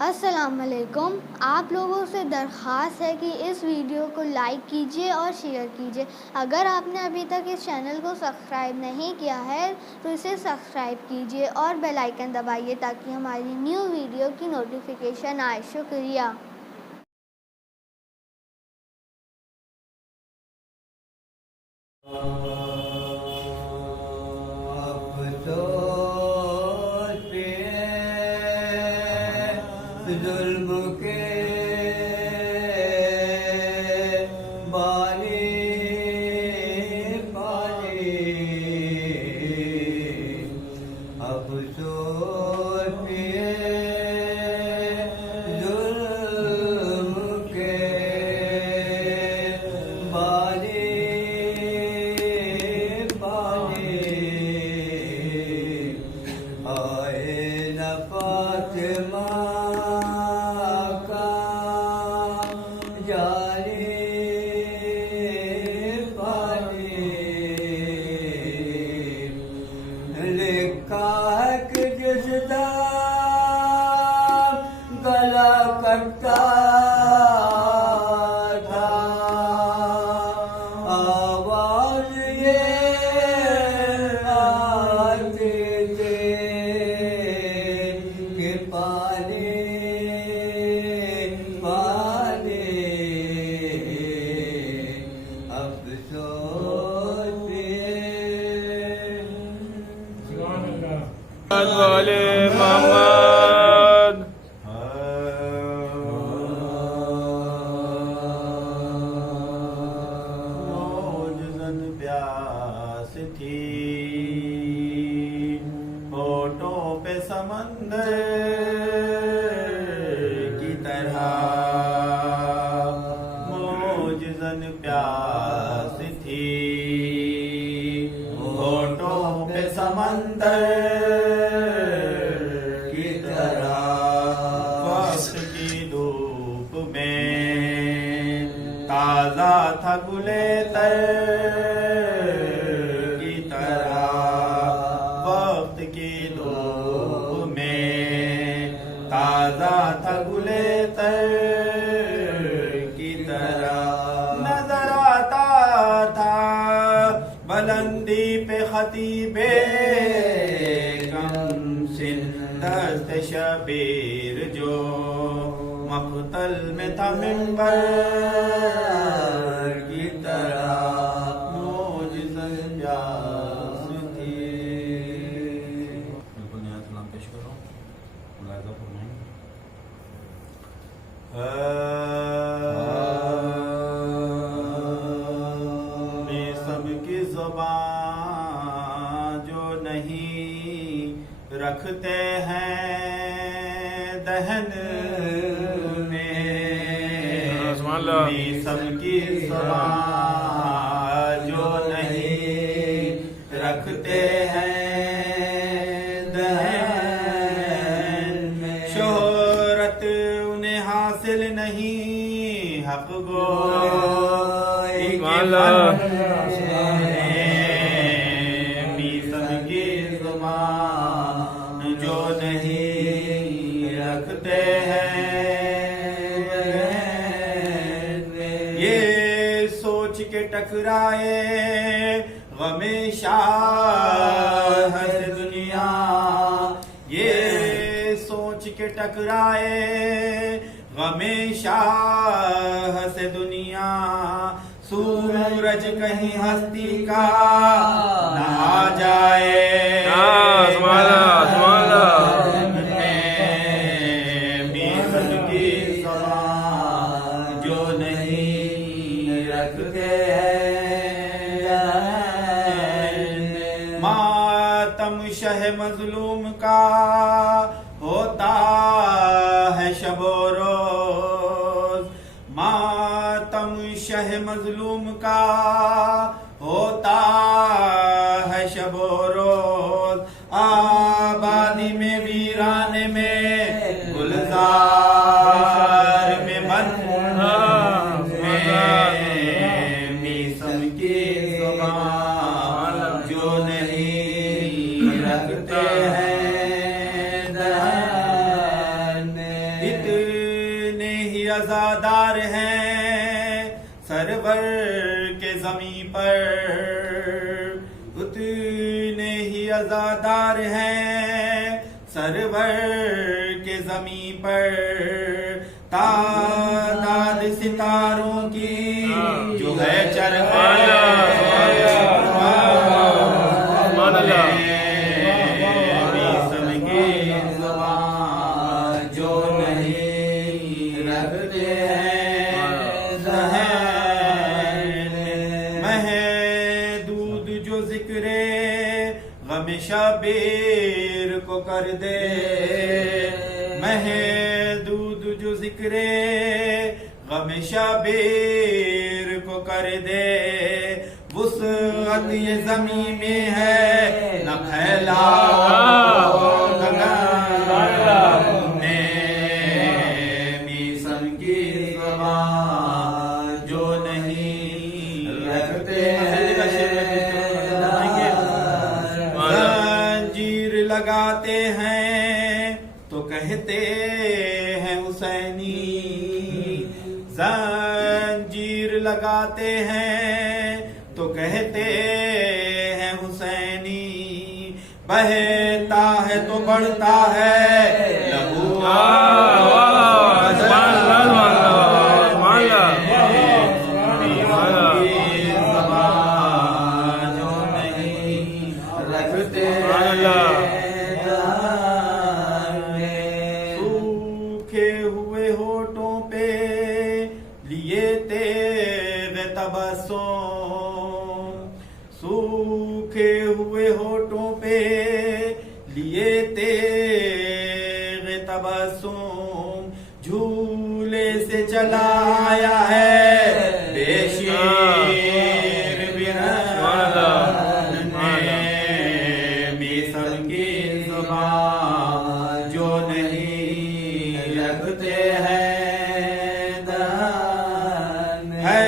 अस्सलाम वालेकुम। आप लोगों से दरख्वास्त है कि इस वीडियो को लाइक कीजिए और शेयर कीजिए। अगर आपने अभी तक इस चैनल को सब्सक्राइब नहीं किया है तो इसे सब्सक्राइब कीजिए और बेल आइकन दबाइए ताकि हमारी न्यू वीडियो की नोटिफिकेशन आए। शुक्रिया। जुल्म के बानी पानी अफसोस पिए जुल्म के बानी पानी आए न फातिमा जिसदा गला कटता था आवाज ये आती थी कि पानी पानी अफसोस वाले मोहम्मद मौजज़न प्यास थी होठों पे समंदर की तरह मौजज़न प्यास थी होठों पे समंदर ताज़ा था गुले तर की तरह वक्त की धूप में ताज़ा था गुले तर की तरह नजर आता था बुलंदी पे खतीबे कमसिन दस्त शबीर जो मक़तल में था मिंबर की तरह मौजज़न प्यास थी। बिल्कुल नया सलाम पेश कर रहा हूँ, मुलाहिज़ा फरमाएं। मैं सबकी ज़ुबान जो नहीं रखते हैं दहन सबकी ज़ुबान जो नहीं रखते हैं दहन में शोहरत उन्हें हासिल नहीं हक़ गोई सबकी ज़ुबान जो नहीं रखते हैं के टकराए गमे शाह से दुनिया ये सोच के टकराए गमे शाह से दुनिया सूरज कहीं हस्ती का न आ जाए जो नहीं रखते मातम शह मजलूम का होता है शबो रोज मातम शह मजलूम का होता है शबो रोज आबादी में वीराने में गुलजार में मन सबकी ज़ुबान जो नहीं रखते हैं दहन में इतने ही अज़ादार हैं सरवर के ज़मीं पर, उतने ही अज़ादार हैं सरवर के ज़मीं पर। तादाद सितारों की जो है चरख़े जो नहीं रखते हैं महदूद जो जिक्रे गम शबीर को कर दे, महदूद जो जिक्रे गम शबीर को कर दे। वुसअत ये ज़मीं में है न फैला मिशन की ज़बान जो नहीं रखते जंजीर लगाते हैं तो कहते हैं हुसैनी, जंजीर लगाते हैं तो कहते हैं हुसैनी। बहता है तो बढ़ता है लहू जो नहीं रखते सूखे हुए होठों पे लिए तेरे तबस्सुम, सूखे हुए होठों पे लिए तेरे तबस्सुम। झूले से चला आया है बेशीर मिशन की ज़बान जो नहीं रखते हैं है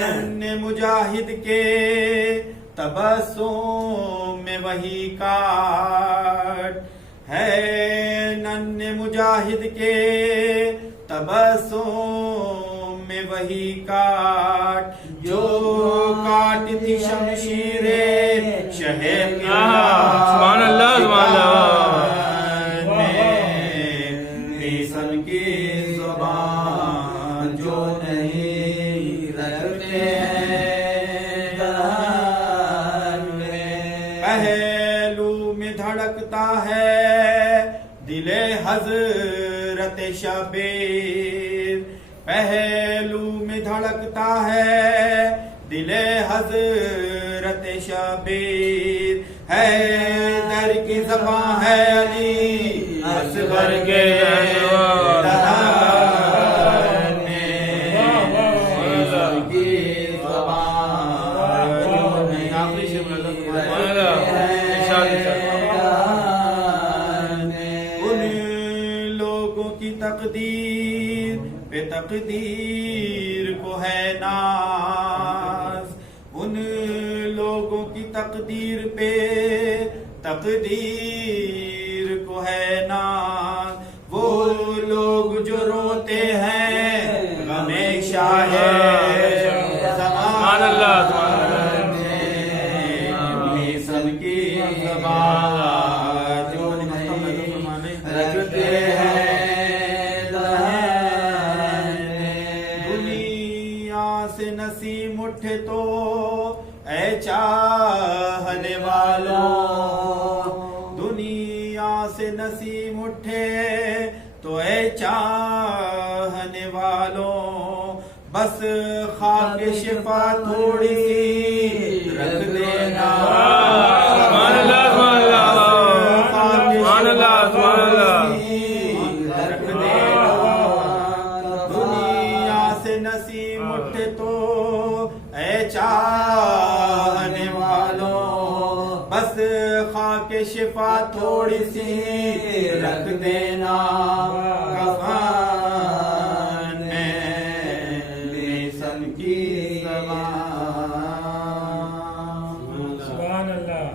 नन्हे मुजाहिद के तबस्सुम में वही काट, है नन्हे मुजाहिद के तबस्सुम में वही काट। जो काटती शमशीरे शहे मिशन की ज़बान जो नहीं रखते पहलू में धड़कता है दिले हज़रत शबीर, पहलू में धड़कता है दिले हज़रत शबीर। है दर की ज़बान है अली असगर के तकदीर पे तकदीर को है नाज, उन लोगों की तकदीर पे तकदीर को है नाज। वो लोग जो रोते हैं हमेशा है मिशन की ज़बान जो रखते हैं से नसीम उठे तो ऐ चाहने वालों, दुनिया से नसीम उठे तो ऐ चाहने वालों। बस खाक शिफा थोड़ी सी रख देना, नसीम उठे तो ऐ चाहने वालों। बस खाके शिफा थोड़ी सी रख देना कफ़न में मिशन की ज़बान। सुभान अल्लाह।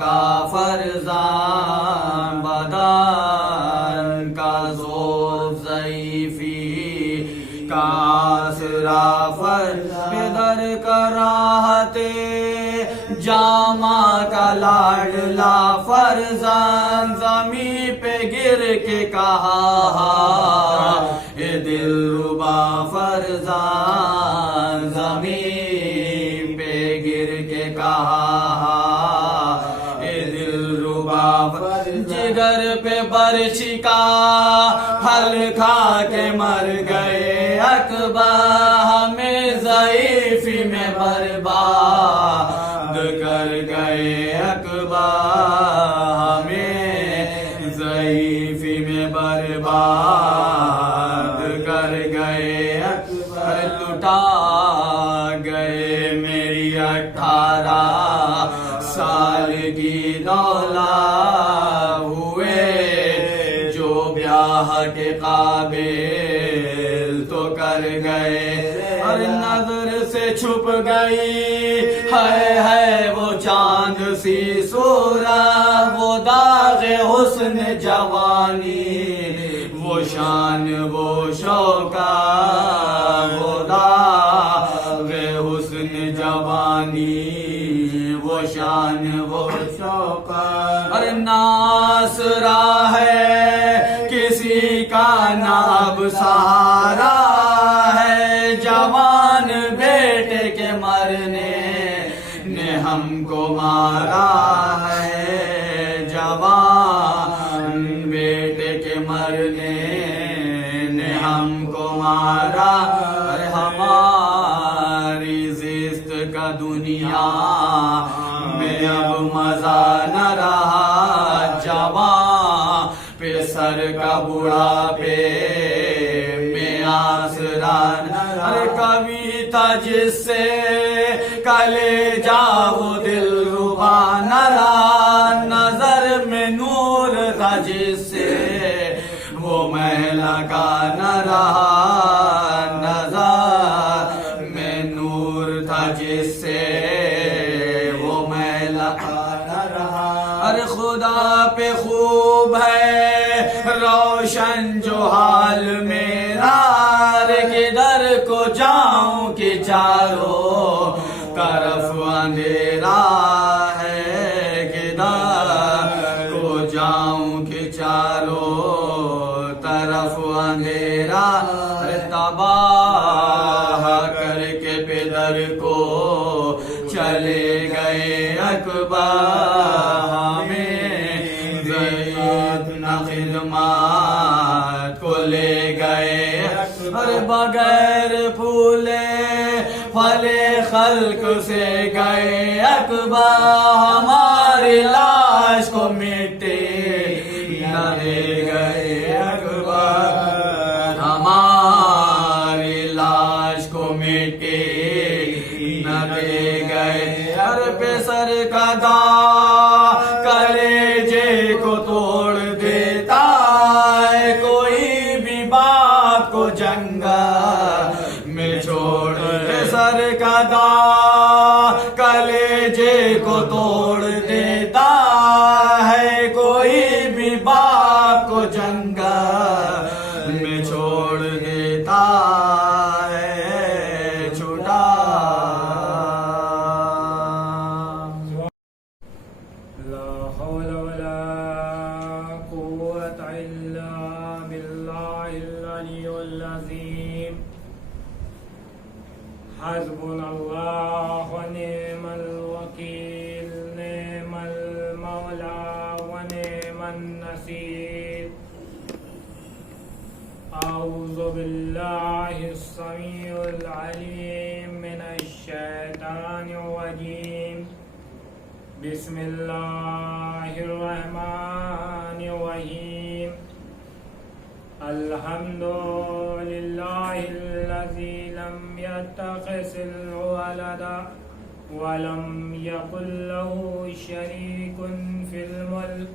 का फरजान बदन का जोर ज़ईफ़ी का आसरा बेदर कराहते जामा का लाडला फरजान ज़मीं पे गिर के कहा ए दिलरुबा फरजान ज़मीं पे गिर के कहा ए दिलरुबा जिगर पे बरछी का फल खा के मर गए अकबा हमें ज़ईफ़ी में बर्बाद कर गए अकबा हमें ज़ईफ़ी में बर्बाद कर गए अकबर लुटा गए मेरी 18 साल की दौलत हुए जो ब्याह के काबिल तो कर गए और नजर से छुप गई है वो चांद सी सूरत वो दाग़े हुस्न जवानी वो शान वो शौका वो दाग़े हुस्न जवानी वो शान वो शौका और नासरा है किसी का नाब सहारा है जवान बेटे के मरने ने हमको मारा है जवान बेटे के मरने ने हमको मारा अरे हमारी जिस्त का दुनिया में अब मजा न रहा जवान पे सर का बुढ़ापे में आसरा अरे कभी था जिससे कलेजा वो दिलरुबा न रहा नजर में नूर था जिससे वो मैला का न रहा नजर में नूर था जिससे वो मैला का न रहा अरे खुदा पे खूब है रोशन जो हाल मेरा किधर को जाऊं कि चारों तरफ अंधेरा है किधर को जाऊं कि चारों तरफ अंधेरा तबाह करके पेदर को चले गए अकबर हमें ज़ईद न खिदमत को ले गए और बगैर फूले फले खल्क से गए अकबर हमारी लाश को मिट्टी न ले गए अकबर हमारी लाश को मिट्टी न दे गए सर पे सर का दा कलेजे को तोड़ देता है कोई भी बात को जंगा में छोड़ सर का दा कलेजे को तोड़ देता है कोई भी बात को जंगा में छोड़ देता है छुटा ला हौल वला कुव्वता इल्ला बिल्लाहिल अलियुल अज़ीम हस्बुनल्लाह व निअमल वकील निअमल मौला व निअमन नसीर अऊज़ु बिल्लाहिस समीउल अलीम मिनश शैतानिर रजीम बिस्मिल्लाहिर रहमानिर रहीम अल्हम्दुलिल्लाहिल्लज़ी लम यत्तखिज़ वलदा वलम यकुल लहू शरीकुन फिल मुल्क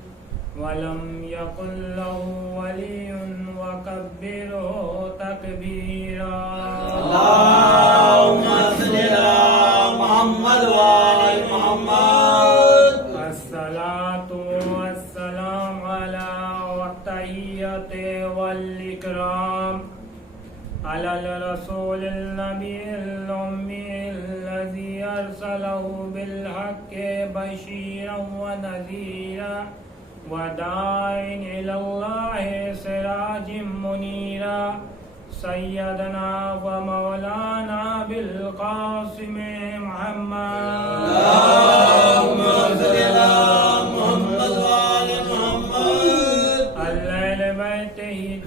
वलम यकुल लहू वलियुन वकब्बिरहु तकबीरा अल्लाहुम्मा सल्ली अला मुहम्मद व आलि मुहम्मद। रसूलिल नबिय्यिल उम्मिय्यिल्लज़ी अरसलहु बिल हक़्क़ि बशीरन व नज़ीरा व दाइन इलल्लाहि सिराजम मुनीरा सय्यदना व मौलाना बिल क़ासिम मुहम्मद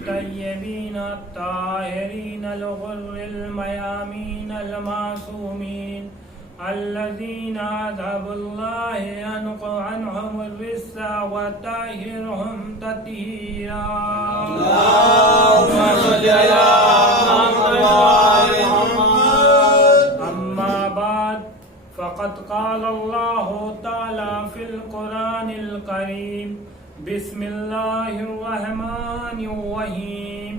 तय्यबीन ताहिरीन अल-गुर्रिल मयामीन अल-मासूमीन अल्लज़ीना अज़हबुल्लाहि अन्हुम अर्रिस्सा व ताहिरहुम तत्हीरा। अम्मा बाद फ़क़द क़ाल अल्लाहु तआला फ़िल क़ुरानिल करीम बिस्मिल्लाहिर्रहमानिर्रहीम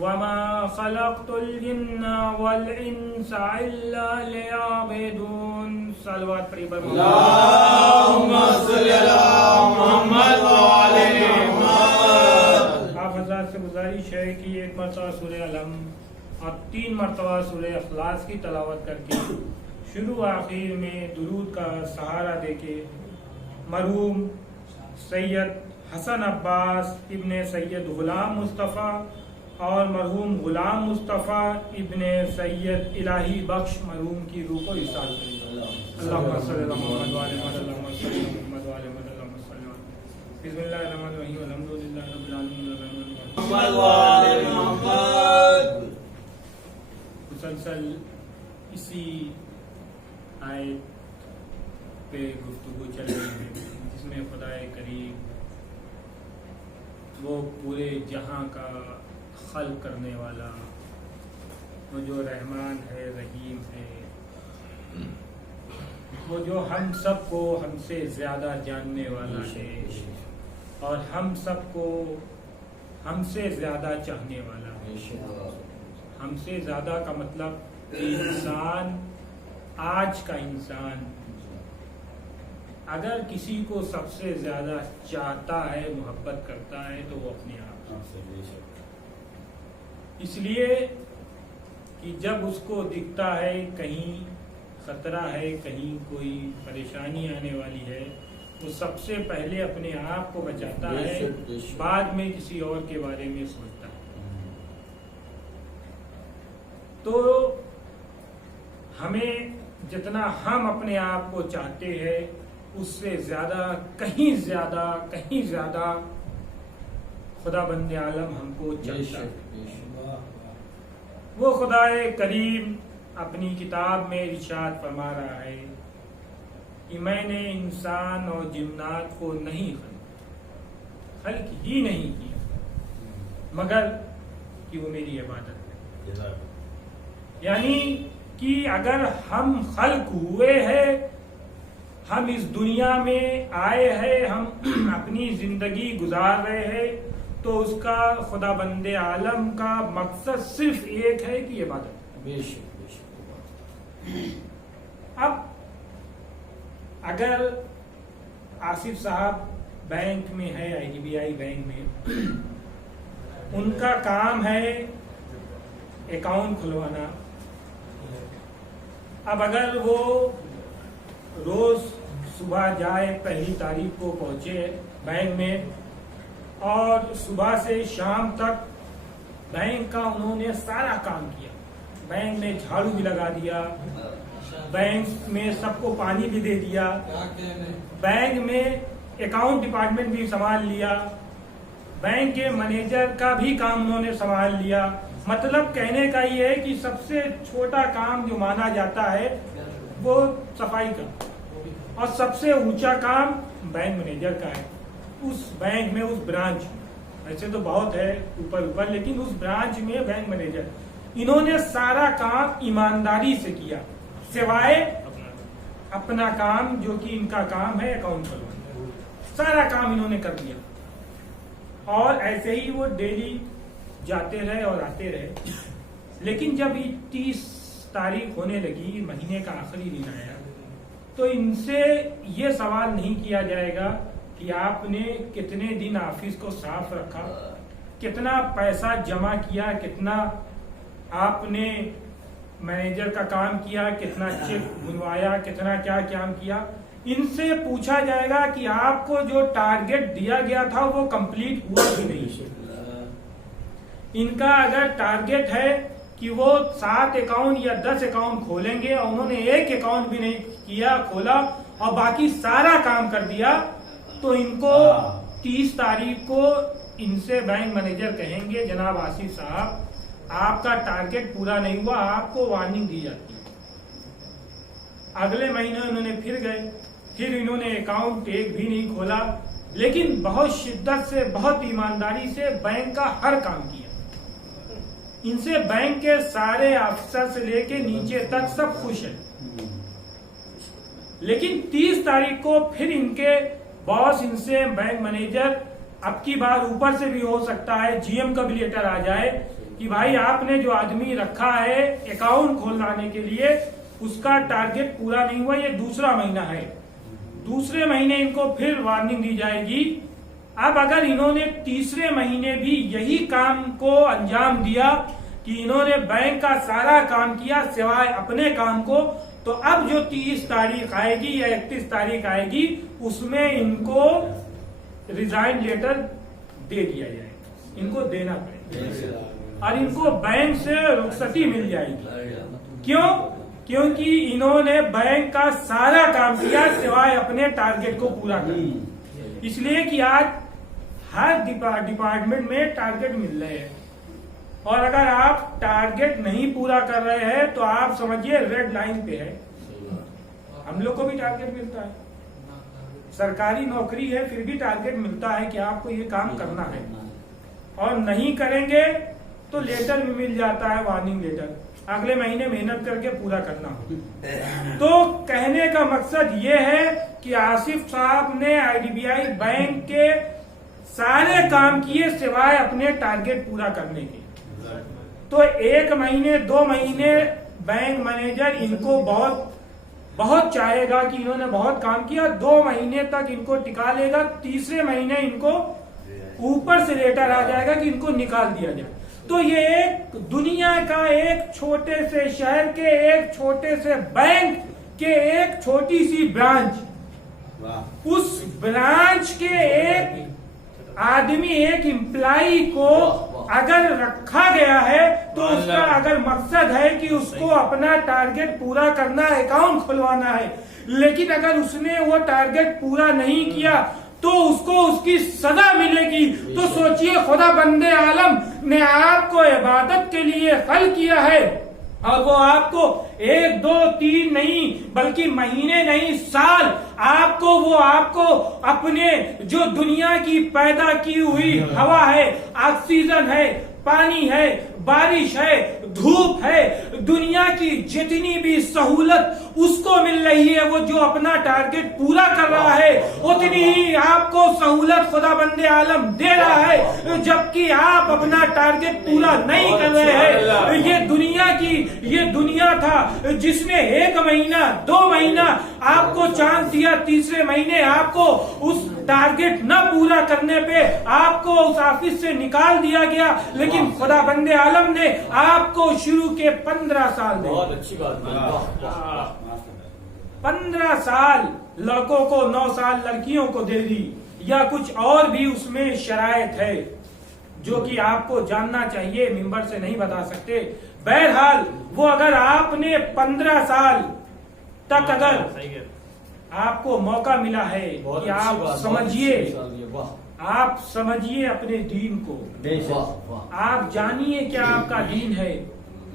वमा खलक़तुल जिन्ना वल इंसा इल्ला लियअबुदून। सलवात पढ़िए अल्लाहुम्मा सल्लि अला मुहम्मद व आले मुहम्मद। आप हज़रात से गुजारिश है कि एक मरतबा सूरह अलम और 3 मरतबा सूरह इखलास की तलावत करके शुरू आखिर में दुरूद का सहारा देके मरहूम सैयद हसन अब्बास इब्ने सैयद गुलाम मुस्तफ़ा और मरहूम गुलाम मुस्तफ़ा इब्ने सैयद इलाही बख्श मरहूम की रूह को इरशाद करें। अल्लाहुम्मा सल्लि अला मुहम्मद व आले मुहम्मद, अल्लाहुम्मा सल्लि अला मुहम्मद व आले मुहम्मद, अल्लाहुम्मा सल्लि अला मुहम्मद। बिस्मिल्लाहिर रहमानिर रहीम, अल्हम्दुलिल्लाहि रब्बिल आलमीन, मुहम्मद व आले मुहम्मद। मुसलसल इसी आयत पे गुफ्तगू चल रही है जिसमें खुदाए करीम वो पूरे जहां का खल्क करने वाला, वो जो रहमान है, रहीम है, वो जो हम सबको हमसे ज़्यादा जानने वाला है और हम सबको हमसे ज़्यादा चाहने वाला है। हमसे ज़्यादा का मतलब इंसान, आज का इंसान अगर किसी को सबसे ज्यादा चाहता है, मोहब्बत करता है तो वो अपने आप से। इसलिए कि जब उसको दिखता है कहीं खतरा है, कहीं कोई परेशानी आने वाली है, वो सबसे पहले अपने आप को बचाता है, बाद में किसी और के बारे में सोचता है। तो हमें जितना हम अपने आप को चाहते हैं उससे ज्यादा, कहीं ज्यादा खुदा बंदे आलम हमको चाहता है। वो खुदाए करीम अपनी किताब में इरशाद फरमा रहा है कि मैंने इंसान और जिन्नात को नहीं खल्क ही नहीं किया मगर कि वो मेरी इबादत है। यानी कि अगर हम खल्क हुए हैं, हम इस दुनिया में आए हैं, हम अपनी जिंदगी गुजार रहे हैं, तो उसका खुदा बंदे आलम का मकसद सिर्फ एक है कि इबादत। अब अगर आसिफ साहब बैंक में है, IDBI बैंक में, उनका काम है अकाउंट खुलवाना। अब अगर वो रोज सुबह जाए, पहली तारीख को पहुंचे बैंक में और सुबह से शाम तक बैंक का उन्होंने सारा काम किया, बैंक में झाड़ू भी लगा दिया, बैंक में सबको पानी भी दे दिया, बैंक में अकाउंट डिपार्टमेंट भी संभाल लिया, बैंक के मैनेजर का भी काम उन्होंने संभाल लिया। मतलब कहने का ये है कि सबसे छोटा काम जो माना जाता है वो सफाई का, और सबसे ऊंचा काम बैंक मैनेजर का है। उस बैंक में, उस ब्रांच, ऐसे तो बहुत है ऊपर, लेकिन उस ब्रांच में बैंक मैनेजर, इन्होंने सारा काम ईमानदारी से किया, सिवाय अपना काम जो कि इनका काम है अकाउंट खुलवाना, सारा काम इन्होंने कर दिया। और ऐसे ही वो डेली जाते रहे और आते रहे। लेकिन जब 30 तारीख होने लगी, महीने का आखिरी दिन आया, तो इनसे ये सवाल नहीं किया जाएगा कि आपने कितने दिन ऑफिस को साफ रखा, कितना पैसा जमा किया, कितना आपने मैनेजर का काम किया, कितना चेक बुलवाया, कितना क्या काम किया। इनसे पूछा जाएगा कि आपको जो टारगेट दिया गया था वो कंप्लीट हुआ कि नहीं। इनका अगर टारगेट है कि वो 7 अकाउंट या 10 अकाउंट खोलेंगे और उन्होंने एक अकाउंट भी नहीं किया खोला और बाकी सारा काम कर दिया, तो इनको 30 तारीख को इनसे बैंक मैनेजर कहेंगे, जनाब आसिफ साहब आपका टारगेट पूरा नहीं हुआ, आपको वार्निंग दी जाती है। अगले महीने उन्होंने फिर गए, फिर इन्होंने अकाउंट एक भी नहीं खोला, लेकिन बहुत शिद्दत से, बहुत ईमानदारी से बैंक का हर काम किया। इनसे बैंक के सारे अफसर से लेके नीचे तक सब खुश है। लेकिन 30 तारीख को फिर इनके बॉस इनसे बैंक मैनेजर, अब की बार ऊपर से भी हो सकता है जीएम का भी लेटर आ जाए कि भाई आपने जो आदमी रखा है अकाउंट खोलवाने के लिए उसका टारगेट पूरा नहीं हुआ, ये दूसरा महीना है। दूसरे महीने इनको फिर वार्निंग दी जाएगी। अब अगर इन्होंने तीसरे महीने भी यही काम को अंजाम दिया कि इन्होंने बैंक का सारा काम किया सिवाय अपने काम को, तो अब जो 30 तारीख आएगी या 31 तारीख आएगी उसमें इनको रिजाइन लेटर दे दिया जाएगा, इनको देना पड़ेगा और इनको बैंक से रुखसती मिल जाएगी। क्यों? क्योंकि इन्होंने बैंक का सारा काम किया सिवाय अपने टारगेट को पूरा करना। इसलिए कि आज हर डिपार्टमेंट में टारगेट मिल रहे हैं और अगर आप टारगेट नहीं पूरा कर रहे हैं तो आप समझिए रेड लाइन पे है। हम लोग को भी टारगेट मिलता है, सरकारी नौकरी है फिर भी टारगेट मिलता है कि आपको ये काम करना है और नहीं करेंगे तो लेटर भी मिल जाता है, वार्निंग लेटर, अगले महीने मेहनत करके पूरा करना हो। तो कहने का मकसद ये है कि आसिफ साहब ने आईडीबीआई बैंक के सारे काम किए सिवाय अपने टारगेट पूरा करने के। तो 1 महीने 2 महीने बैंक मैनेजर इनको बहुत चाहेगा कि इन्होंने बहुत काम किया, 2 महीने तक इनको टिका लेगा, तीसरे महीने इनको ऊपर से लेटर आ जाएगा कि इनको निकाल दिया जाए। तो ये एक दुनिया का एक छोटे से शहर के एक छोटे से बैंक के एक छोटी सी ब्रांच, उस ब्रांच के एक आदमी, एक एम्प्लॉई को अगर रखा गया है तो उसका अगर मकसद है कि उसको अपना टारगेट पूरा करना, अकाउंट खुलवाना है, लेकिन अगर उसने वो टारगेट पूरा नहीं किया तो उसको उसकी सजा मिलेगी। तो सोचिए, खुदा बंदे आलम ने आपको इबादत के लिए खल किया है और वो आपको 1, 2, 3 नहीं बल्कि महीने नहीं साल आपको अपने जो दुनिया की पैदा की हुई हवा है, ऑक्सीजन है, पानी है, बारिश है, धूप है, दुनिया की जितनी भी सहूलत उसको मिल रही है। वो जो अपना टारगेट पूरा कर रहा है उतनी ही आपको सहूलत खुदा बंदे आलम दे रहा है, जबकि आप अपना टारगेट पूरा नहीं कर रहे हैं। ये दुनिया था जिसने 1 महीना 2 महीना आपको चांस दिया, तीसरे महीने आपको उस टारगेट न पूरा करने पे आपको उस ऑफिस से निकाल दिया गया, लेकिन खुदा बंदे आलम ने आपको शुरू के 15 साल दे। बहुत अच्छी बात, 15 साल लड़कों को, 9 साल लड़कियों को दे दी, या कुछ और भी उसमें शरायत है जो कि आपको जानना चाहिए, मेंबर से नहीं बता सकते। बहरहाल वो अगर आपने 15 साल तक अगर आपको मौका मिला है कि आप समझिए अपने दीन को, आप जानिए क्या आपका दीन है,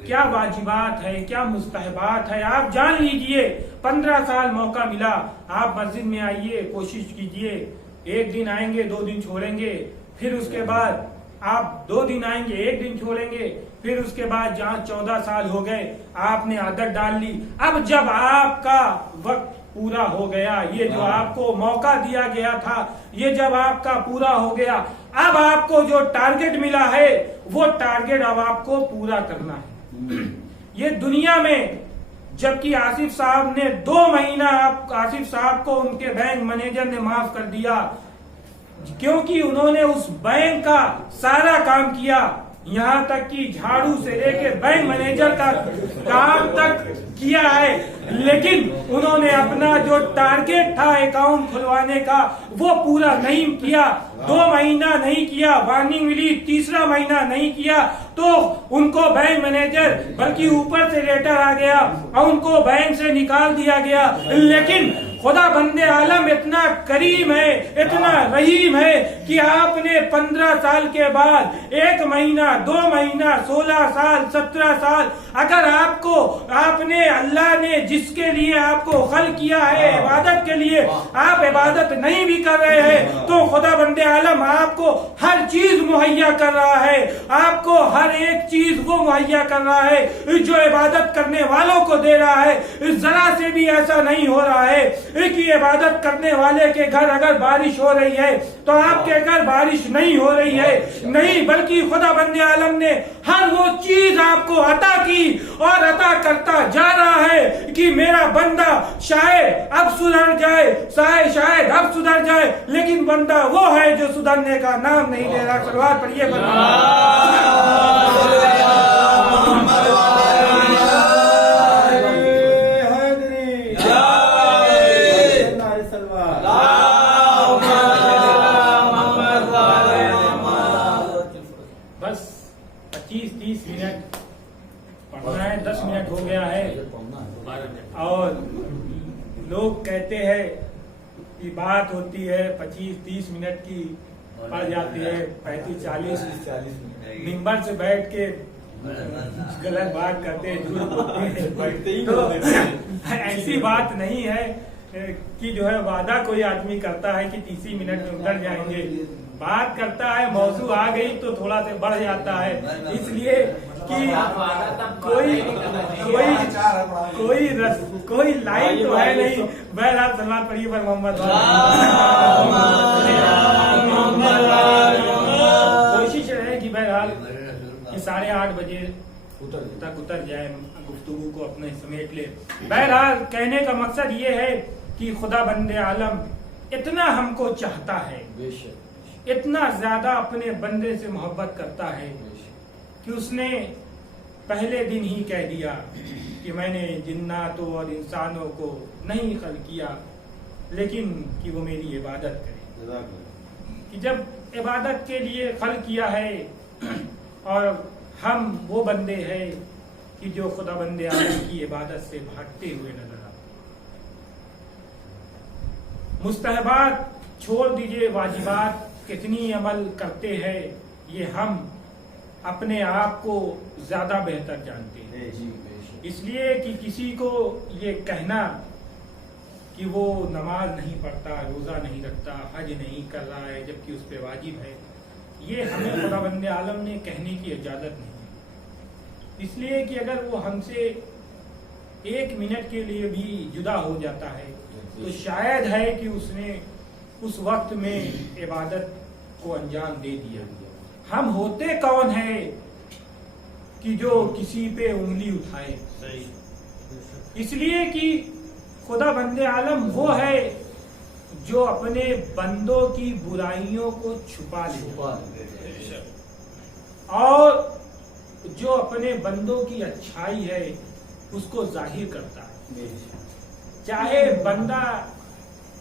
क्या वाजिबात है, क्या मुस्तहबात है, आप जान लीजिए। 15 साल मौका मिला, आप मस्जिद में आइए, कोशिश कीजिए, 1 दिन आएंगे 2 दिन छोड़ेंगे, फिर उसके बाद आप 2 दिन आएंगे 1 दिन छोड़ेंगे, फिर उसके बाद जहाँ 14 साल हो गए आपने आदत डाल ली। अब जब आपका वक्त पूरा हो गया, ये जो आपको मौका दिया गया था ये जब आपका पूरा हो गया, अब आपको जो टारगेट मिला है वो टारगेट अब आपको पूरा करना है। ये दुनिया में, जबकि आसिफ साहब ने 2 महीना आसिफ साहब को उनके बैंक मैनेजर ने माफ कर दिया क्योंकि उन्होंने उस बैंक का सारा काम किया यहाँ तक कि झाड़ू से लेके बैंक मैनेजर का काम तक किया है, लेकिन उन्होंने अपना जो टारगेट था अकाउंट खुलवाने का वो पूरा नहीं किया। 2 महीना नहीं किया, वार्निंग मिली, तीसरा महीना नहीं किया तो उनको बैंक मैनेजर बल्कि ऊपर से लेटर आ गया और उनको बैंक से निकाल दिया गया। लेकिन खुदा बंदे आलम इतना करीम है, इतना रहीम है कि आपने 15 साल के बाद 1 महीना, 2 महीना, 16 साल, 17 साल, अगर आपको आपने अल्लाह ने जिसके लिए आपको खल किया है इबादत के लिए, आप इबादत नहीं भी कर रहे हैं तो खुदा बंदे आलम आपको हर चीज मुहैया कर रहा है, आपको हर एक चीज वो मुहैया कर रहा है जो इबादत करने वालों को दे रहा है। जरा से भी ऐसा नहीं हो रहा है कि इबादत करने वाले के घर अगर बारिश हो रही है तो आपके घर बारिश नहीं हो रही है, नहीं, बल्कि खुदा बंदे आलम ने हर वो चीज आपको अता की और अता करता जा रहा है कि मेरा बंदा शायद अब सुधर जाए, शायद अब सुधर जाए, लेकिन बंदा वो है जो सुधरने का नाम नहीं ले रहा। सलवात पढ़िए बस 25-30 मिनट पढ़ना है, 10 मिनट हो गया है और लोग कहते हैं कि बात होती है 25-30 मिनट की, पड़ जाती है 35-40 मिंबर से बैठ के गलत बात करते हैं, झूठ बोलते हैं। तो ऐसी बात नहीं है कि जो है वादा कोई आदमी करता है कि 30 मिनट में उतर जाएंगे, बात करता है मौजू आ गई तो थोड़ा से बढ़ जाता है, इसलिए कि कोई लाइन तो है नहीं। बहरहाल सलमान पढ़िए पर मोहम्मद, कोशिश रहेगी बहरहाल कि 8:30 बजे तक उतर जाए, गुफ्तगू को अपने समेट ले। बहरहाल कहने का मकसद ये है कि खुदा बंदे आलम इतना हमको चाहता है, इतना ज्यादा अपने बंदे से मोहब्बत करता है कि उसने पहले दिन ही कह दिया कि मैंने जिन्नातों और इंसानों को नहीं खल किया, लेकिन कि वो मेरी इबादत करें। कि जब इबादत के लिए खल किया है और हम वो बंदे हैं कि जो खुदा बंदे आलम की इबादत से भागते हुए नजर आते, मुस्तहबात छोड़ दीजिए, वाजिबात कितनी अमल करते हैं ये हम अपने आप को ज्यादा बेहतर जानते हैं। इसलिए कि किसी को ये कहना कि वो नमाज नहीं पढ़ता, रोजा नहीं रखता, हज नहीं कर रहा है जबकि उस पर वाजिब है, ये हमें खुदा बंदे आलम ने कहने की इजाजत नहीं है। इसलिए कि अगर वो हमसे 1 मिनट के लिए भी जुदा हो जाता है तो शायद है कि उसने उस वक्त में इबादत को अंजाम दे दिया। हम होते कौन है कि जो किसी पे उंगली उठाए, इसलिए कि खुदा बंदे आलम वो है जो अपने बंदों की बुराइयों को छुपा ले और जो अपने बंदों की अच्छाई है उसको जाहिर करता है। चाहे बंदा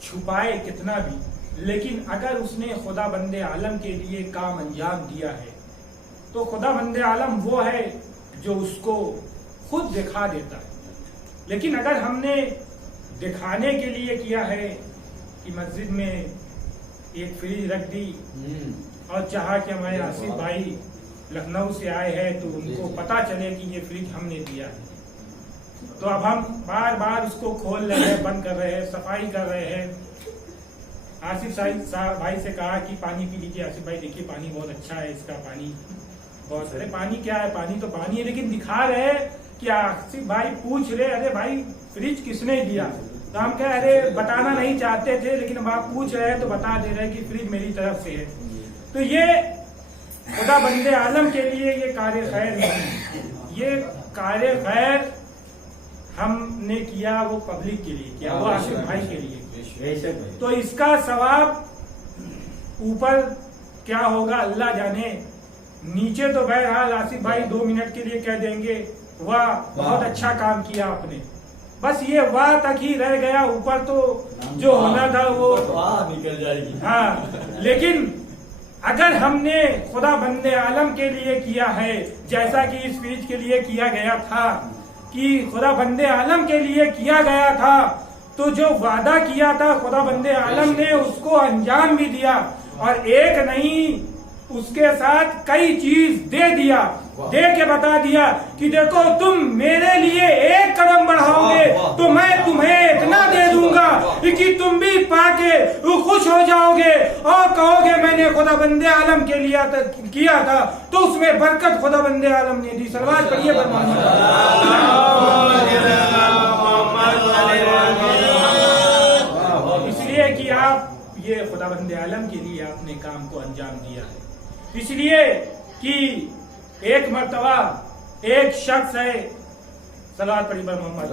छुपाए कितना भी, लेकिन अगर उसने खुदा बंदे आलम के लिए काम अंजाम दिया है तो खुदा बंदे आलम वो है जो उसको खुद दिखा देता है। लेकिन अगर हमने दिखाने के लिए किया है कि मस्जिद में एक फ्रिज रख दी और चाहा कि हमारे आसिफ भाई लखनऊ से आए हैं तो उनको पता चले कि ये फ्रिज हमने दिया है, तो अब हम बार बार उसको खोल रहे हैं, बंद कर रहे हैं, सफाई कर रहे हैं। आसिफ भाई से कहा कि पानी पी लीजिए, आसिफ भाई देखिए पानी बहुत अच्छा है, इसका पानी बहुत, अरे पानी क्या है, पानी तो पानी है, लेकिन दिखा रहे हैं कि आसिफ भाई पूछ रहे अरे भाई फ्रिज किसने दिया, तो हम कह अरे बताना नहीं चाहते थे लेकिन अब आप पूछ रहे हैं तो बता दे रहे हैं कि फ्रिज मेरी तरफ से है। तो ये खुदा बंदे आलम के लिए ये कार्य खैर नहीं, ये कार्य खैर हमने किया वो पब्लिक के लिए किया, वो आसिफ भाई के लिए। तो इसका सवाब ऊपर क्या होगा अल्लाह जाने, नीचे तो बहरहाल आसिफ भाई 2 मिनट के लिए कह देंगे वाह बहुत अच्छा काम किया आपने, बस ये वाह तक ही रह गया, ऊपर तो जो होना था वो निकल जाएगी। हाँ, लेकिन अगर हमने खुदा बंदे आलम के लिए किया है, जैसा कि इस स्पीच के लिए किया गया था कि खुदा बंदे आलम के लिए किया गया था, तो जो वादा किया था खुदा बंदे आलम ने उसको अंजाम भी दिया, और एक नहीं उसके साथ कई चीज दे दिया, दे के बता दिया कि देखो तुम मेरे लिए एक कदम बढ़ाओगे तो मैं तुम्हें इतना दे दूंगा कि तुम भी पाके खुश हो जाओगे और कहोगे मैंने खुदा बंदे आलम के लिए किया था, तो उसमें बरकत खुदा बंदे आलम ने दी। सलवात पढ़िए इसलिए कि आप ये खुदा बंदे आलम के लिए आपने काम को अंजाम दिया है, इसलिए कि एक मर्तबा एक शख्स है, सलावत पढ़ी पर मोहम्मद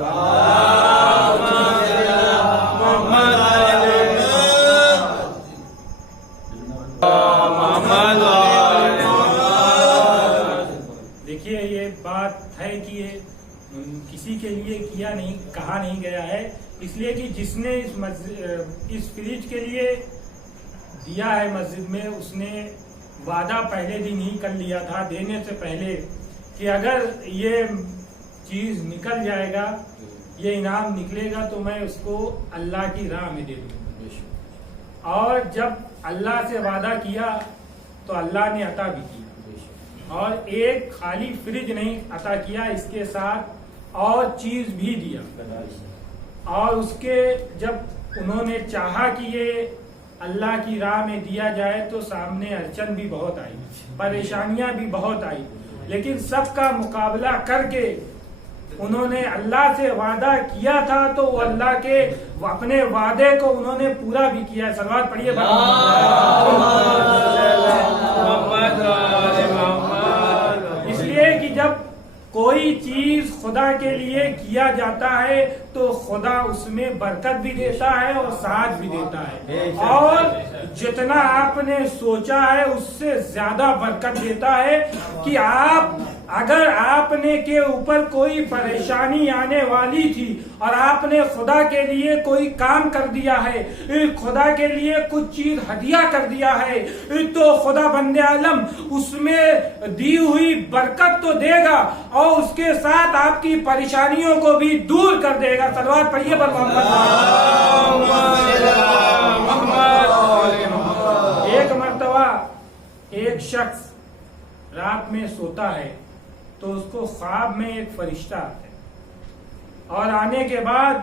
देखिए ये बात है कि ये किसी के लिए किया नहीं, कहा नहीं गया है, इसलिए कि जिसने इस फ्रिज के लिए दिया है मस्जिद में, उसने वादा पहले दिन ही कर लिया था देने से पहले कि अगर ये चीज निकल जाएगा, ये इनाम निकलेगा तो मैं उसको अल्लाह की राह में दे दूंगा। और जब अल्लाह से वादा किया तो अल्लाह ने अता भी किया, और एक खाली फ्रिज नहीं अता किया, इसके साथ और चीज भी दिया। और उसके जब उन्होंने चाहा कि ये अल्लाह की राह में दिया जाए तो सामने अड़चन भी बहुत आई, परेशानियां भी बहुत आई, लेकिन सबका मुकाबला करके उन्होंने अल्लाह से वादा किया था, तो वो अल्लाह के अपने वादे को उन्होंने पूरा भी किया। सलवात पढ़िए। इसलिए कि जब कोई चीज खुदा के लिए किया जाता है तो खुदा उसमें बरकत भी देता है और साथ भी देता है, और जितना आपने सोचा है उससे ज्यादा बरकत देता है। कि आप अगर आपने के ऊपर कोई परेशानी आने वाली थी और आपने खुदा के लिए कोई काम कर दिया है, खुदा के लिए कुछ चीज हदिया कर दिया है, तो खुदा बंदे आलम उसमें दी हुई बरकत तो देगा और उसके साथ आपकी परेशानियों को भी दूर कर देगा। सलवात पढ़िए पर एक मर्तबा एक शख्स रात में सोता है तो उसको ख्वाब में एक फरिश्ता आता है और आने के बाद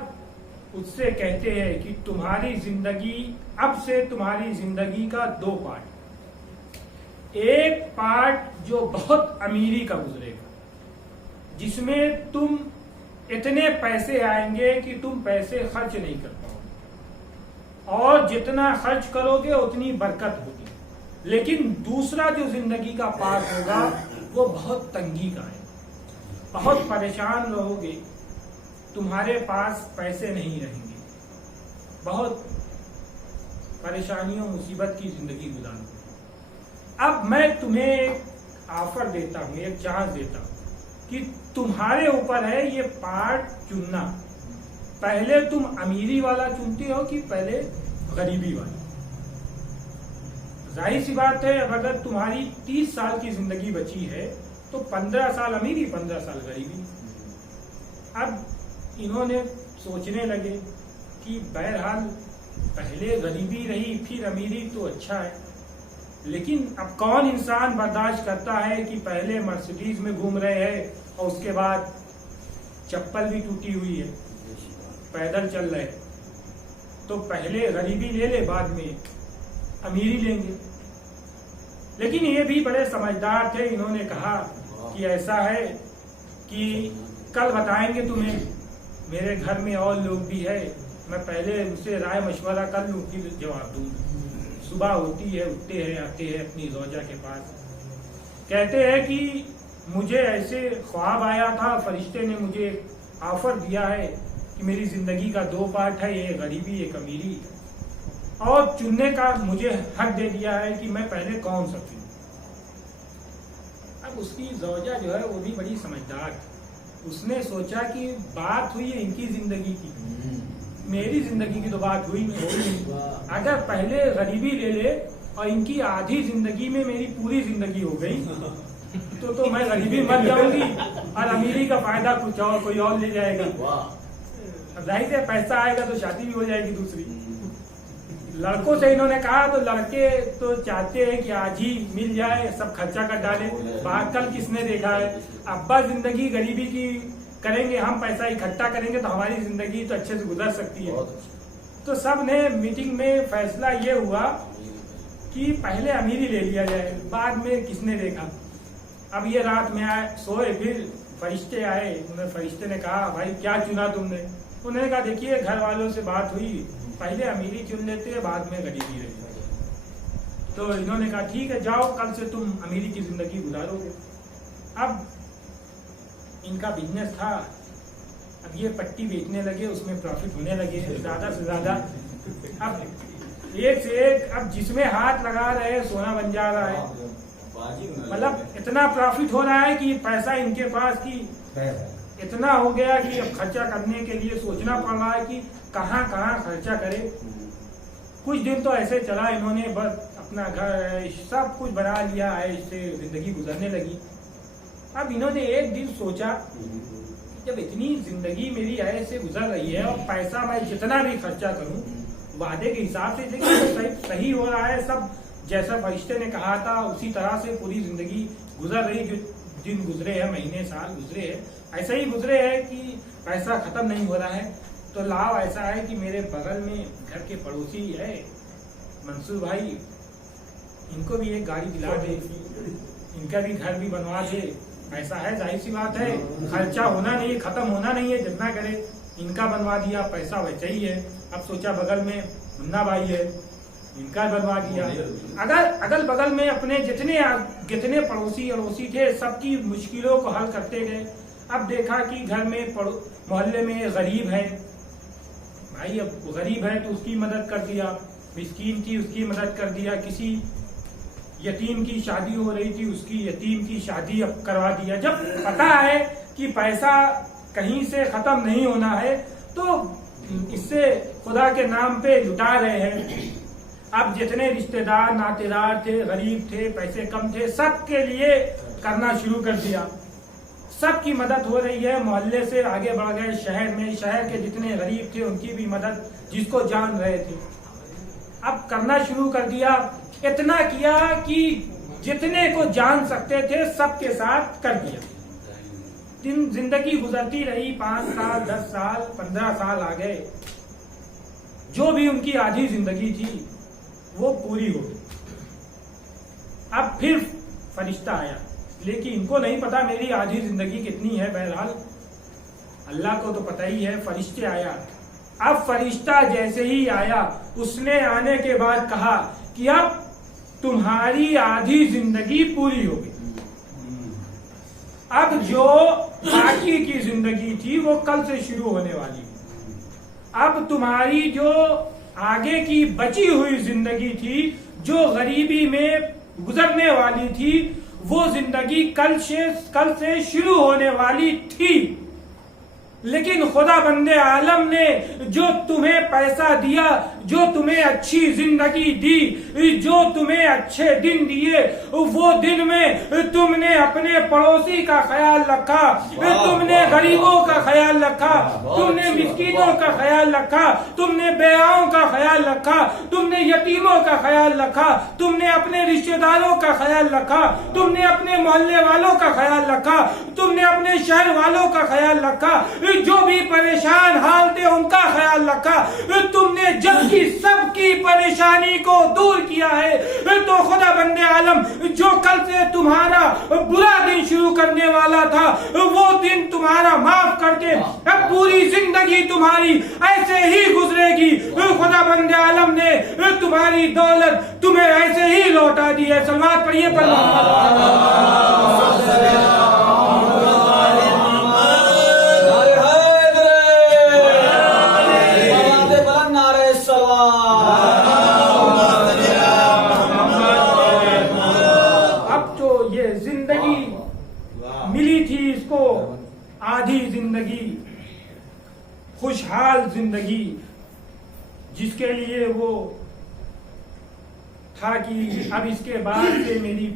उससे कहते हैं कि तुम्हारी जिंदगी, अब से तुम्हारी जिंदगी का 2 पार्ट, एक पार्ट जो बहुत अमीरी का गुजरेगा, जिसमें तुम इतने पैसे आएंगे कि तुम पैसे खर्च नहीं कर पाओगे और जितना खर्च करोगे उतनी बरकत होगी। लेकिन दूसरा जो जिंदगी का पार्ट होगा वो बहुत तंगी का है, बहुत परेशान रहोगे, तुम्हारे पास पैसे नहीं रहेंगे, बहुत परेशानियों मुसीबत की जिंदगी गुजारोगे। अब मैं तुम्हें एक ऑफर देता हूँ, एक चांस देता हूँ कि तुम्हारे ऊपर है ये पार्ट चुनना, पहले तुम अमीरी वाला चुनते हो कि पहले गरीबी वाला। जाहिर सी बात है, अब अगर तुम्हारी 30 साल की जिंदगी बची है तो 15 साल अमीरी, 15 साल गरीबी। अब इन्होंने सोचने लगे कि बहरहाल पहले गरीबी रही फिर अमीरी तो अच्छा है, लेकिन अब कौन इंसान बर्दाश्त करता है कि पहले मर्सिडीज में घूम रहे हैं और उसके बाद चप्पल भी टूटी हुई है, पैदल चल रहे, तो पहले गरीबी ले ले बाद में अमीरी लेंगे। लेकिन ये भी बड़े समझदार थे, इन्होंने कहा कि ऐसा है कि कल बताएंगे तुम्हें, मेरे घर में और लोग भी है, मैं पहले उनसे राय मशवरा कर लूं फिर जवाब दूंगा। सुबह होती है, उठते हैं, आते हैं अपनी ज़ौजा के पास, कहते हैं कि मुझे ऐसे ख्वाब आया था, फरिश्ते ने मुझे ऑफर दिया है कि मेरी जिंदगी का 2 पार्ट है, एक गरीबी एक अमीरी, और चुनने का मुझे हक दे दिया है कि मैं पहले कौन सा चुनूं। उसकी ज़ौजा जो है वो भी बड़ी समझदार है। उसने सोचा कि बात हुई है इनकी जिंदगी की, मेरी जिंदगी की तो बात हुई नहीं। अगर पहले गरीबी ले ले और इनकी आधी जिंदगी में मेरी पूरी जिंदगी हो गई तो मैं गरीबी मर जाऊंगी और अमीरी का फायदा कुछ और कोई और ले जाएगा। अब जाहिर है पैसा आएगा तो शादी भी हो जाएगी दूसरी। लड़कों से इन्होंने कहा तो लड़के तो चाहते हैं कि आज ही मिल जाए, सब खर्चा कर डाले। कल किसने देखा है अब्बा जिंदगी गरीबी की करेंगे, हम पैसा इकट्ठा करेंगे तो हमारी जिंदगी तो अच्छे से गुजर सकती है। तो सब ने मीटिंग में फैसला ये हुआ कि पहले अमीरी ले लिया जाए, बाद में किसने देखा। अब ये रात में आए सोए, फिर फरिश्ते आए, उन्हें फरिश्ते ने कहा भाई क्या चुना तुमने। उन्होंने कहा देखिए घर वालों से बात हुई, पहले अमीरी चुन लेते हैं बाद में गरीबी रहती। तो इन्होंने कहा ठीक है जाओ, कल से तुम अमीरी की जिंदगी गुजारोगे। अब इनका बिजनेस था, अब ये पट्टी बेचने लगे, उसमें प्रॉफिट होने लगे ज्यादा से ज्यादा। अब एक से एक, अब जिसमें हाथ लगा रहे सोना बन जा रहा है। मतलब इतना प्रॉफिट हो रहा है कि पैसा इनके पास की इतना हो गया कि अब खर्चा करने के लिए सोचना पड़ रहा है कि कहाँ कहाँ खर्चा करे। कुछ दिन तो ऐसे चला, इन्होंने बस अपना घर सब कुछ बना लिया है, इससे जिंदगी गुजरने लगी। अब इन्होंने एक दिन सोचा जब इतनी जिंदगी मेरी ऐसे गुजर रही है और पैसा मैं जितना भी खर्चा करूं वादे के हिसाब से देखिए सही हो रहा है, सब जैसा फरिश्ते ने कहा था उसी तरह से पूरी जिंदगी गुजर रही। जो दिन गुजरे हैं, महीने साल गुजरे हैं, ऐसा ही गुजरे हैं कि पैसा खत्म नहीं हो रहा है। तो लाभ ऐसा है कि मेरे बगल में घर के पड़ोसी है मंसूर भाई, इनको भी एक गाड़ी दिला दे, इनका भी घर भी बनवा दे। पैसा है, जाहिर सी बात है, खर्चा होना नहीं है, खत्म होना नहीं है, जितना करे। इनका बनवा दिया, पैसा वैसा ही है। अब सोचा बगल में मुन्ना भाई है, इनका बनवा दिया। अगर अगल बगल में अपने जितने पड़ोसी अड़ोसी थे सबकी मुश्किलों को हल करते गए। अब देखा कि घर में मोहल्ले में गरीब है भाई, अब गरीब है तो उसकी मदद कर दिया, मिस्कीन की उसकी मदद कर दिया, किसी यतीम की शादी हो रही थी उसकी यतीम की शादी अब करवा दिया। जब पता है कि पैसा कहीं से खत्म नहीं होना है तो इससे खुदा के नाम पे लुटा रहे हैं। अब जितने रिश्तेदार नातेदार थे, गरीब थे, पैसे कम थे, सबके लिए करना शुरू कर दिया। सबकी मदद हो रही है, मोहल्ले से आगे बढ़ गए शहर में, शहर के जितने गरीब थे उनकी भी मदद जिसको जान रहे थे अब करना शुरू कर दिया। इतना किया कि जितने को जान सकते थे सबके साथ कर दिया। दिन जिंदगी गुजरती रही, 5 साल 10 साल 15 साल आ गए, जो भी उनकी आधी जिंदगी थी वो पूरी हो गई। अब फिर फरिश्ता आया, लेकिन इनको नहीं पता मेरी आधी जिंदगी कितनी है। बहरहाल अल्लाह को तो पता ही है। फरिश्ते आया, अब फरिश्ता जैसे ही आया उसने आने के बाद कहा कि अब तुम्हारी आधी जिंदगी पूरी हो गई, अब जो बाकी की जिंदगी थी वो कल से शुरू होने वाली है। अब तुम्हारी जो आगे की बची हुई जिंदगी थी, जो गरीबी में गुजरने वाली थी, वो जिंदगी कल से शुरू होने वाली थी। लेकिन खुदा बंदे आलम ने जो तुम्हें पैसा दिया, जो तुम्हें अच्छी जिंदगी दी, जो तुम्हें अच्छे दिन दिए, वो दिन में तुमने अपने पड़ोसी का ख्याल रखा, तुमने गरीबों का ख्याल रखा, तुमने मिस्कीनों का ख्याल रखा, तुमने बेवाओं का ख्याल रखा, तुमने यतीमों का ख्याल रखा, तुमने अपने रिश्तेदारों का ख्याल रखा, तुमने अपने मोहल्ले वालों का ख्याल रखा, तुमने अपने शहर वालों का ख्याल रखा, जो भी परेशान हाल थे उनका ख्याल रखा। तुमने जबकि सबकी परेशानी को दूर किया है, तो खुदा बंदे आलम जो कल से तुम्हारा बुरा दिन शुरू करने वाला था वो दिन तुम्हारा माफ करके अब पूरी जिंदगी तुम्हारी ऐसे ही गुजरेगी। खुदा बंदे आलम ने तुम्हारी दौलत तुम्हें ऐसे ही लौटा दी है। सलवात पढ़िए पर जिंदगी जिसके लिए वो था कि अब इसके बाद से मेरी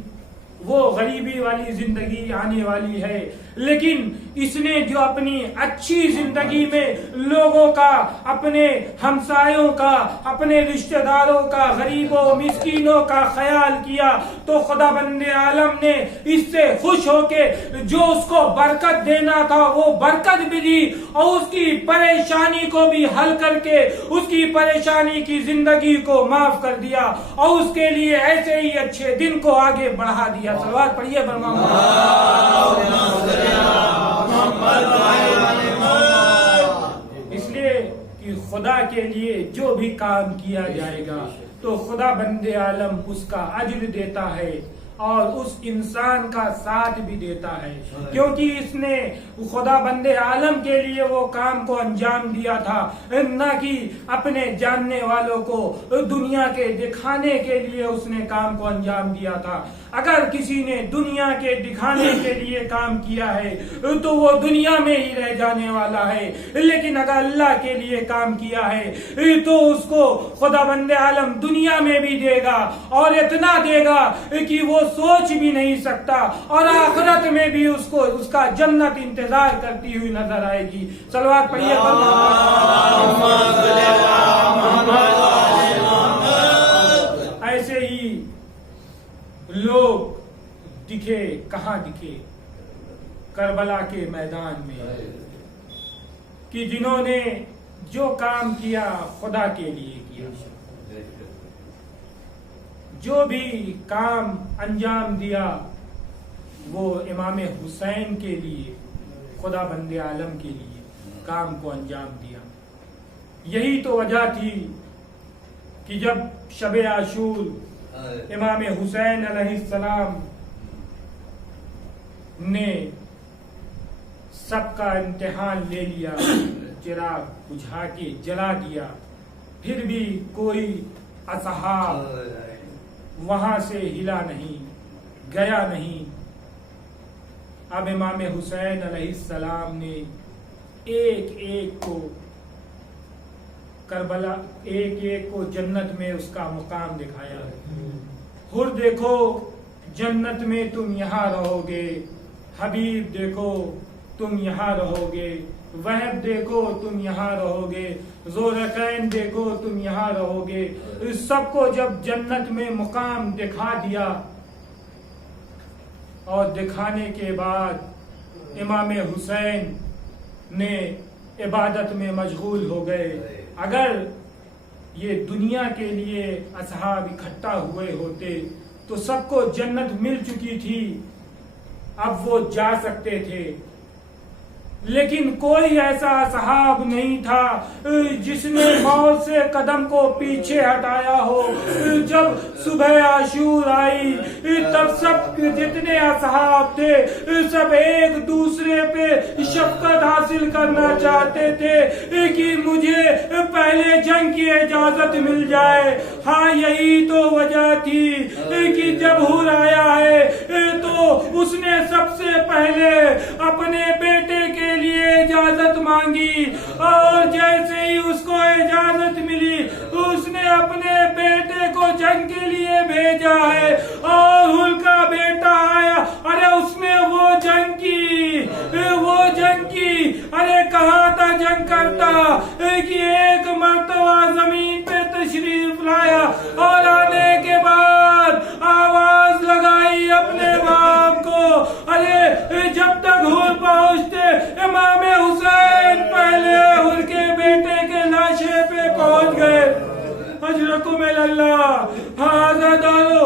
वो गरीबी वाली जिंदगी आने वाली है, लेकिन इसने जो अपनी अच्छी जिंदगी में लोगों का, अपने हमसायों का, अपने रिश्तेदारों का, गरीबों मिस्कीनों का ख्याल किया, तो खुदा बंदे आलम ने इससे खुश होके जो उसको बरकत देना था वो बरकत भी दी और उसकी परेशानी को भी हल करके उसकी परेशानी की जिंदगी को माफ कर दिया और उसके लिए ऐसे ही अच्छे दिन को आगे बढ़ा दिया। सलवात पढ़िए इसलिए कि खुदा के लिए जो भी काम किया जाएगा तो खुदा बंदे आलम उसका अज्र देता है और उस इंसान का साथ भी देता है, क्योंकि इसने खुदा बंदे आलम के लिए वो काम को अंजाम दिया था, न कि अपने जानने वालों को दुनिया के दिखाने के लिए उसने काम को अंजाम दिया था। अगर किसी ने दुनिया के दिखाने के लिए काम किया है तो वो दुनिया में ही रह जाने वाला है, लेकिन अगर अल्लाह के लिए काम किया है तो उसको खुदा बंदे आलम दुनिया में भी देगा और इतना देगा कि वो सोच भी नहीं सकता, और आखिरत में भी उसको उसका जन्नत इंतजार करती हुई नजर आएगी। सलवात पढ़िए। ऐसे ही लोग दिखे, कहाँ दिखे? करबला के मैदान में, कि जिन्होंने जो काम किया खुदा के लिए किया, जो भी काम अंजाम दिया वो इमाम हुसैन के लिए, खुदा बंदे आलम के लिए काम को अंजाम दिया। यही तो वजह थी कि जब शबे आशूर इमाम हुसैन अलैहिस्सलाम ने सबका इम्तिहान ले लिया, चिराग बुझा के जला दिया, फिर भी कोई असहाब वहां से हिला नहीं, गया नहीं। अब इमाम हुसैन अलैहिस्सलाम ने एक एक को करबला, एक एक को जन्नत में उसका मुकाम दिखाया। हुर देखो जन्नत में तुम यहाँ रहोगे, हबीब देखो तुम यहाँ रहोगे, वहब देखो तुम यहाँ रहोगे, ज़ोरकैन देखो तुम यहाँ रहोगे। इस सबको जब जन्नत में मुकाम दिखा दिया और दिखाने के बाद इमाम हुसैन ने इबादत में मशगूल हो गए। अगर ये दुनिया के लिए असहाब इकट्ठा हुए होते तो सबको जन्नत मिल चुकी थी, अब वो जा सकते थे, लेकिन कोई ऐसा असहाब नहीं था जिसने मौत से कदम को पीछे हटाया हो। जब सुबह आशूर आई तब सब जितने असहाब थे सब एक दूसरे पे शफकत हासिल करना चाहते थे कि मुझे पहले जंग की इजाजत मिल जाए। हाँ, यही तो वजह थी कि जब हुर आया है तो उसने सबसे पहले अपने बेटे के लिए इजाजत मांगी, और जैसे ही उसको इजाजत मिली उसने अपने बेटे को जंग के लिए भेजा है, और उनका बेटा आया। अरे उसने वो जंग की, अरे कहा था जंग करता कि एक मर्तबा जमीन पे तशरीफ लाया और आने के बाद आवाज लगाई अपने बाप को। अरे जब तक हुर पहुंचते इमाम हुसैन पहले हुर के बेटे के लाशे पे पहुंच गए। अजरकुम अल्लाह हाज़ादारो,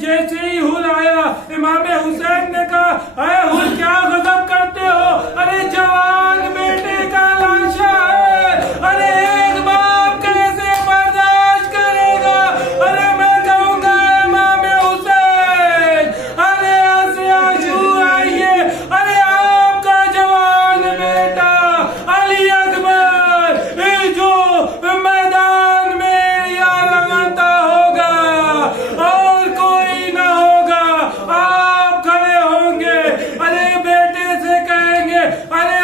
जैसे ही हुर आया इमाम हुसैन ने कहा, अरे हुर क्या गजब करते हो? अरे जवान बेटे का लाशा है, अरे एक बाप कैसे बर्दाश्त करेगा? अरे मैं कहूँगा इमाम हुसैन, अरे ऐसे आशूर आइए, अरे आपका जवान बेटा अली अकबर जो मैदान में या लगाता होगा और कोई ना होगा, आप खड़े होंगे, अरे बेटे से कहेंगे, अरे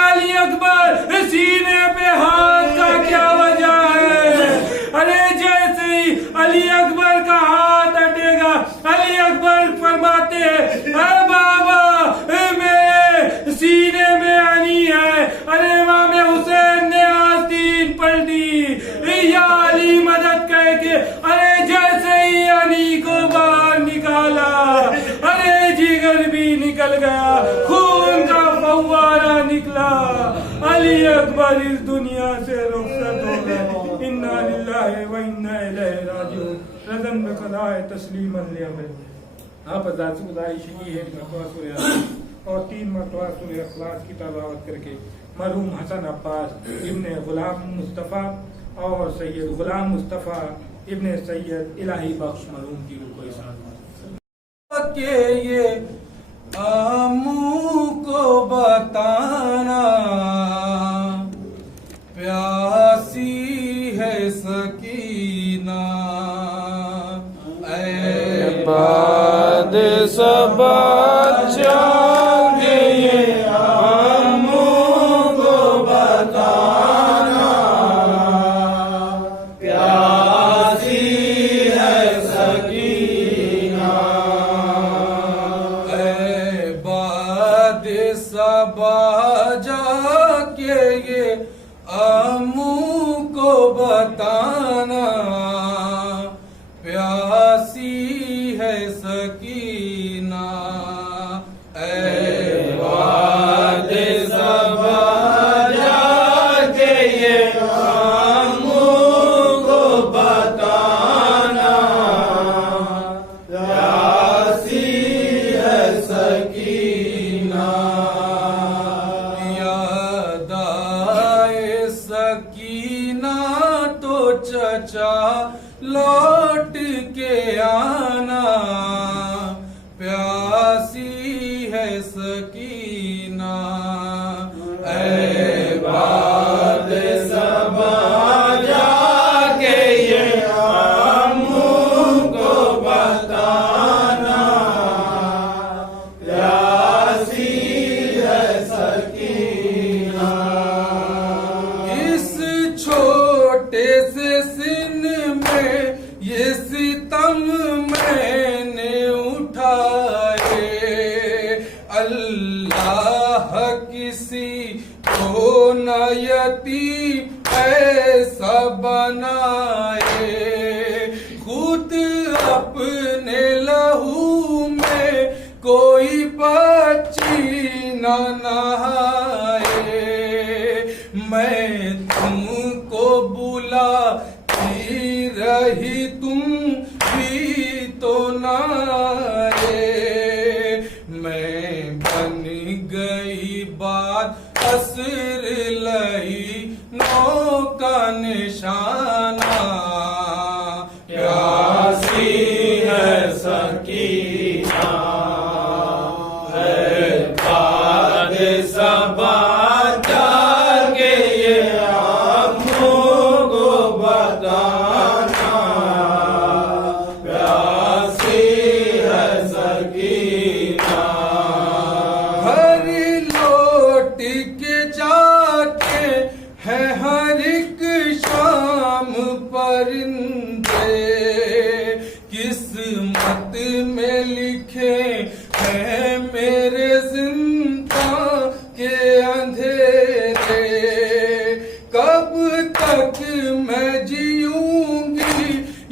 कि अरे जैसे ही अली को बाहर निकाला, अरे जिगर भी निकल गया, खून का फव्वारा निकला, अली अकबर इस दुनिया से रुखसत हो गए। इन्ना लिल्लाहि व इन्ना इलैहि राजिऊन। रज़न बक़ज़ाए तस्लीमन लिअमर। आप हज़रात से गुजारिश की है मरतबा सूरह और 3 मरतबा सूरह इखलास की तिलावत करके मरहूम हसन अब्बास इब्ने गुलाम मुस्तफ़ा और सैयद गुलाम मुस्तफ़ा इब्ने सैयद इलाही बख्श मरहूम की रूह को इसाद के ये आमू को बताना, प्यासी है सकीना ऐ बाद सबा ये आमू को बताना, प्यासी है सकीना ऐ बाद सबा जाके ये आमू को बताना, प्यासी है सकीना ऐ बाद सबा जाके ये आमू को बताना, प्यासी है सकीना। याद आए सकीना तो चचा लौट के आना, प्यासी है सकीना ऐ बाद सबा जाके ये आमू को बताना, प्यासी है सकीना। इस छोटे से सिन में ये सितम मैंने उठाए, अल्लाह किसी को न यतीम ऐसा बनाए, खुद अपने लहू में कोई बच्ची न नहाए। मैं तुमको बुलाती रही तुम भी तो न आए, मैं बन गई बात असर लई नौ का निशाना, प्यासी है सकीना है बाद सबा जाके ये आमू को बताना, प्यासी है सकीना। हर लौट के जाके है हर एक शाम परिंदे, किस्मत में लिखे हैं मेरे जिंदा के अंधेरे, कब तक मैं जीऊंगी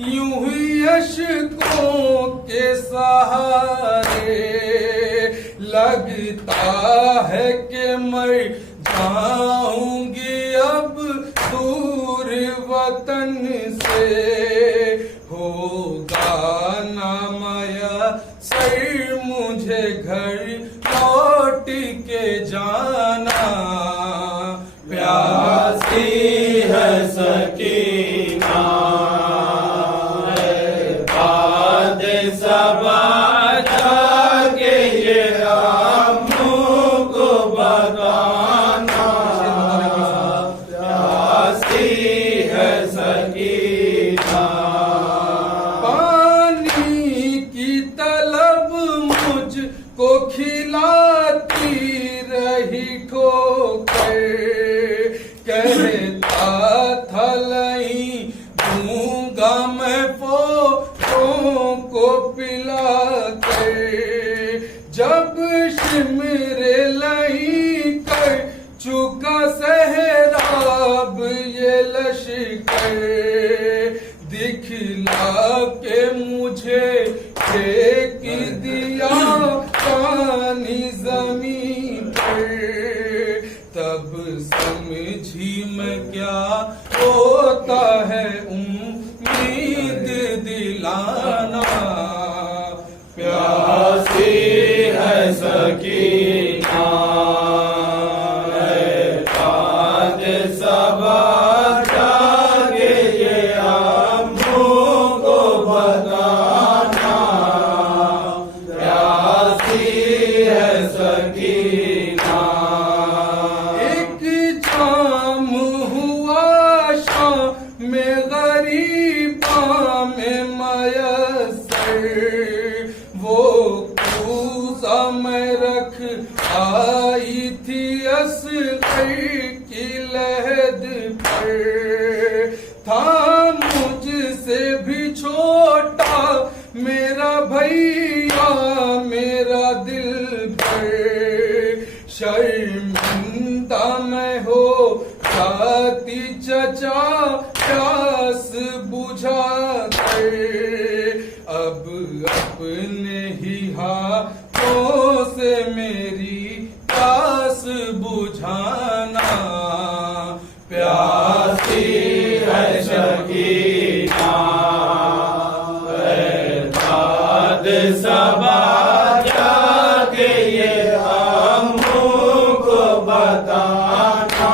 यूं ही अश्कों के सहारे, लगता है कि मर जाऊंगी अब दूर वतन से, होगा ना माया सर मुझे घर लौट के जाना, प्यासी है सकीना बाद सबा जाके ये आमू को बताना, प्यासी है सकीना। पानी की तलब मुझको खिलाती रही ठोकर, कहता था नहीं दूंगा मैं पोतों को पिला कर, जब शिमरे लही कर चुका सहराब ये लश्कर, गरीबा में मयसर, वो कूसा मैं रख आई थी असगर की लहद पर। था मुझसे भी छोटा मेरा भैया मेरा दिल पर, शर्मिंदा मैं हो जाती चचा प्यास बुझा कर। अब अपने ही हाथों से मेरी प्यास बुझाना, प्यासी है शकीना दाद सबा जाके ये हमको बताना,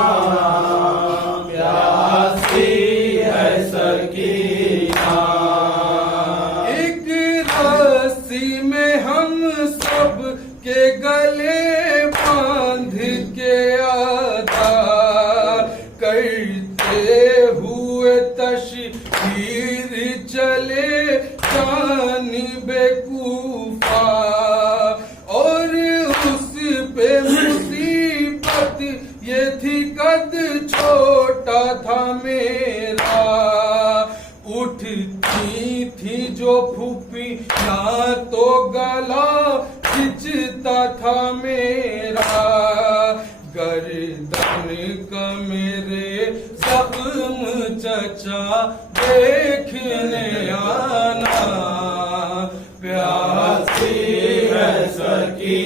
प्यासी है सकीना। एक रस्सी में हम सब के गले बांध के अदा करते हुए तशहीर चले जानिबे कूफा, और उस पे मुसीबत ये थी कद छोटा था मेरा। उठती थी जो फूफियां तो गला खिंचता था मेरा, गर्दन का मेरे जख्म चचा देखने आना, प्यासी है सकी